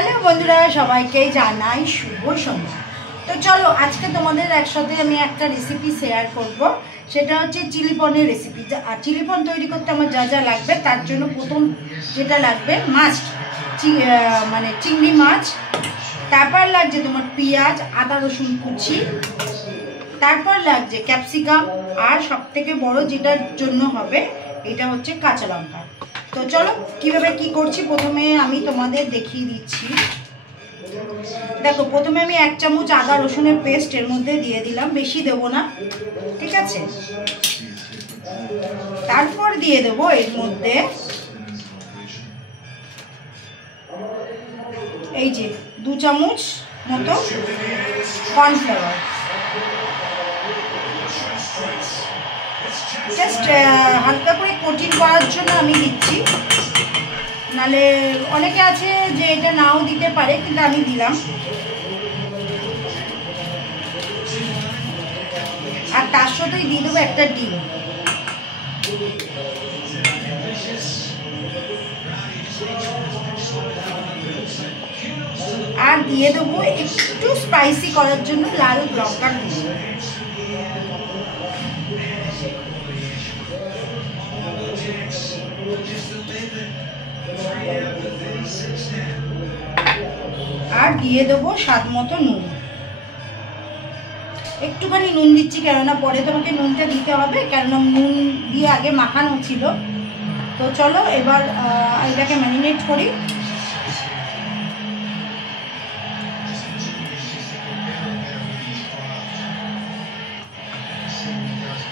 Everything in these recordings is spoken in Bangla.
হ্যালো বন্ধুরা, সবাইকে জানাই শুভ সন্ধ্যা। তো চলো আজকে তোমাদের একসাথে আমি একটা রেসিপি শেয়ার করব। সেটা হচ্ছে চিলি পনের রেসিপি। আর চিলি পন তৈরি করতে আমার যা যা লাগবে, তার জন্য প্রথম যেটা লাগবে মাছ, মানে চিংড়ি মাছ। তারপর লাগছে তোমার পেঁয়াজ, আদা রসুন কুচি। তারপর লাগছে ক্যাপসিকাম। আর সব থেকে বড় যেটার জন্য হবে, এটা হচ্ছে কাঁচা লঙ্কা। তো চলো কিভাবে কি করছি প্রথমে আমি তোমাদের দেখিয়ে দিচ্ছি। দেখো, প্রথমে আমি 1 চামচ আদা রসুনের পেস্ট এর মধ্যে দিয়ে দিলাম, বেশি দেবো না, ঠিক আছে। তারপর দিয়ে দেবো এর মধ্যে এই যে 2 চামচ মতো কর্নফ্লাওয়ার। জাস্ট হালকা করে কোটিং করার জন্য আমি দিচ্ছি, নালে অনেকে আছে যে এটা নাও দিতে পারে, কিন্তু আমি দিলাম। আর তার সাথেই দিয়ে দেবো একটা ডিম। আর দিয়ে দেবো একটু স্পাইসি করার জন্য লাল লঙ্কার গুঁড়ো। আর দিয়ে দেবো স্বাদ মতো নুন। একটুখানি নুন দিচ্ছি, কেননা পরে তোমাকে নুনটা দিতে হবে, কেননা নুন দিয়ে আগে মাখানো ছিল। তো চলো এবার এটাকে ম্যারিনেট করি।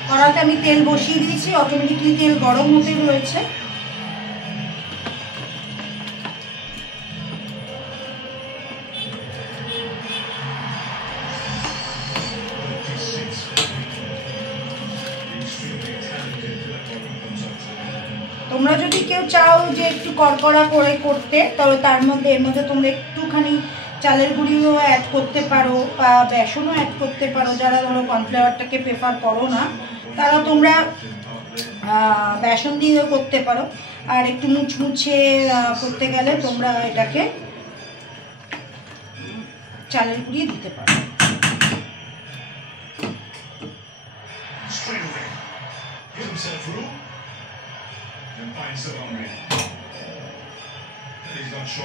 কড়াতে আমি তেল বসিয়ে দিয়েছি, অটোমেটিকলি তেল গরম হতে রয়েছে। তোমরা যদি কেউ চাও যে একটু কড়কড়া করে করতে, তাহলে এর মধ্যে তোমরা একটুখানি চালের গুঁড়িও অ্যাড করতে পারো, বা বেসনও অ্যাড করতে পারো। যারা ধরো কর্নফ্লাওয়ারটাকে প্রেফার করো না, তারা তোমরা বেসন দিয়েও করতে পারো। আর একটু মুচমুচে করতে গেলে তোমরা এটাকে চালের গুঁড়ি দিতে পারো।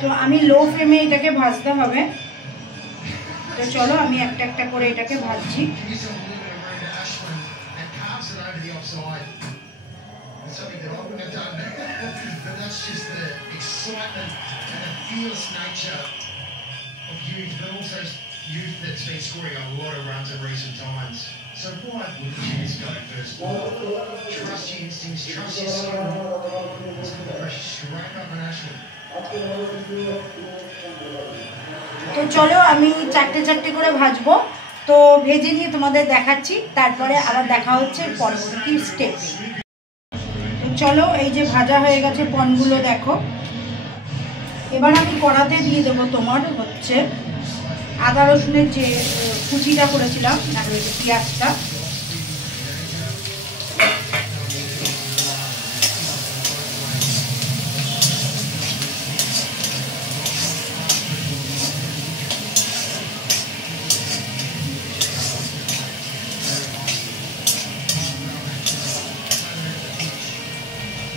তো আমি লো ফ্লেমে এটাকে ভাজতে হবে। তো চলো আমি একটা একটা করে এটাকে ভাজছি। So why would you just go first? Trust your instincts, trust your skill. Let's put the pressure straight up and national. তো চলো আমি চারটে চারটে করে ভাজবো। তো ভেজে নিয়ে তোমাদের দেখাচ্ছি, তারপরে আবার দেখা হচ্ছে পরবর্তী স্টেপে। তো চলো এই যে ভাজা হয়ে গেছে পনগুলো, দেখো। এবার আমি কড়াতে দিয়ে দেবো তোমার হচ্ছে আদা রসুনের যে কুচিটা করেছিলাম, আর ওই যে পেঁয়াজটা।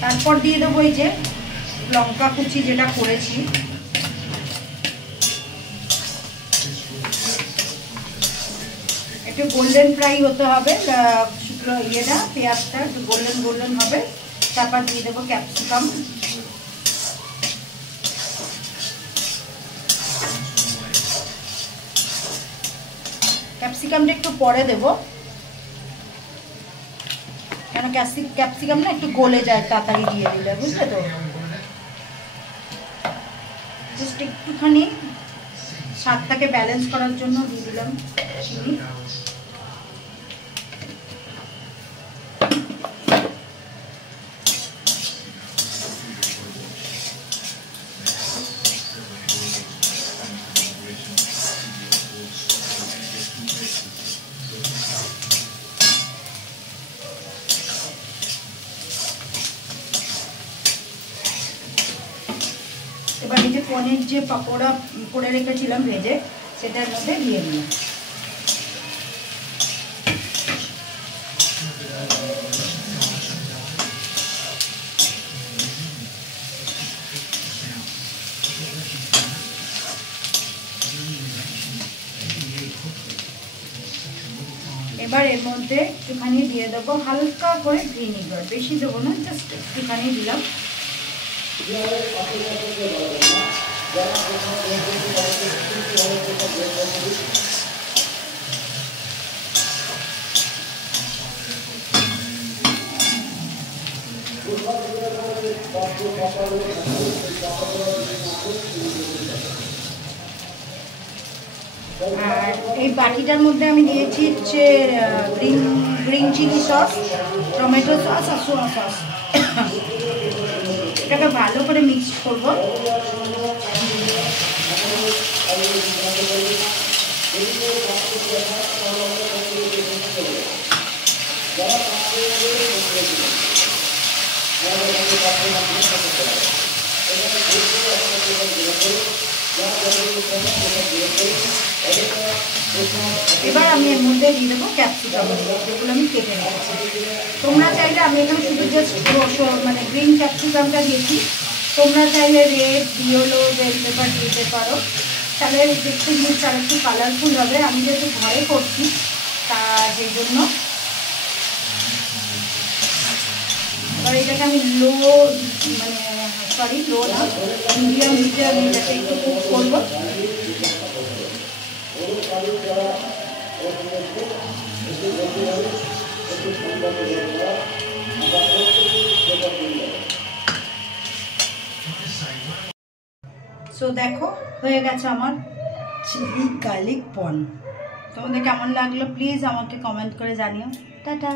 তারপর দিয়ে দেবো এই যে লঙ্কা কুচি যেটা করেছি। একটু গোল্ডেন ফ্রাই হতে হবে, শুকনো ইয়েটা, পেঁয়াজটা একটু গোল্ডেন গোল্ডেন হবে। তারপর দিয়ে দেবো ক্যাপসিকাম। ক্যাপসিকামটা একটু পরে দেবো, কেন ক্যাপসিকাম না একটু গলে যায় তাড়াতাড়ি দিয়ে দিলে, বুঝলে তো। জাস্ট একটুখানি স্বাদটাকে ব্যালেন্স করার জন্য দিয়ে দিলাম চিনি। এবার এই যে পনির যে পকোড়া করে রেখেছিলাম ভেজে, সেটার মধ্যে দিয়ে দিলাম। এবার এর মধ্যে একটুখানি দিয়ে দেবো হালকা করে ভিনিগার, বেশি দেবো না, জাস্ট একটুখানি দিলাম। আর এই বাটিটার মধ্যে আমি দিয়েছি হচ্ছে green chilli sauce, tomato sauce আর সোয়া সস। এটাকে ভালো করে মিক্স করবো। এবার আমি এর মধ্যে দিয়ে দেবো ক্যাপসিকাম, যেগুলো আমি কেটে রেখেছি। তোমরা চাইলে, আমি এখানে শুধু জাস্ট মানে গ্রিন ক্যাপসিকামটা দিয়েছি, তোমরা চাইলে রেড, ইয়েলো, বেল পেপার দিতে পারো, তাহলে দেখতে জিনিসটা আর একটু কালারফুল হবে। আমি যেহেতু ঘরে করছি তা সেই জন্য। এবার এটাকে আমি লো না, মিডিয়াম হিটে আমি এটাকে একটু কুক করবো। সো দেখো, হয়ে গেছে আমার চিলি গার্লিক পন। তোমাদের কেমন লাগলো প্লিজ আমাকে কমেন্ট করে জানিও। টাটা।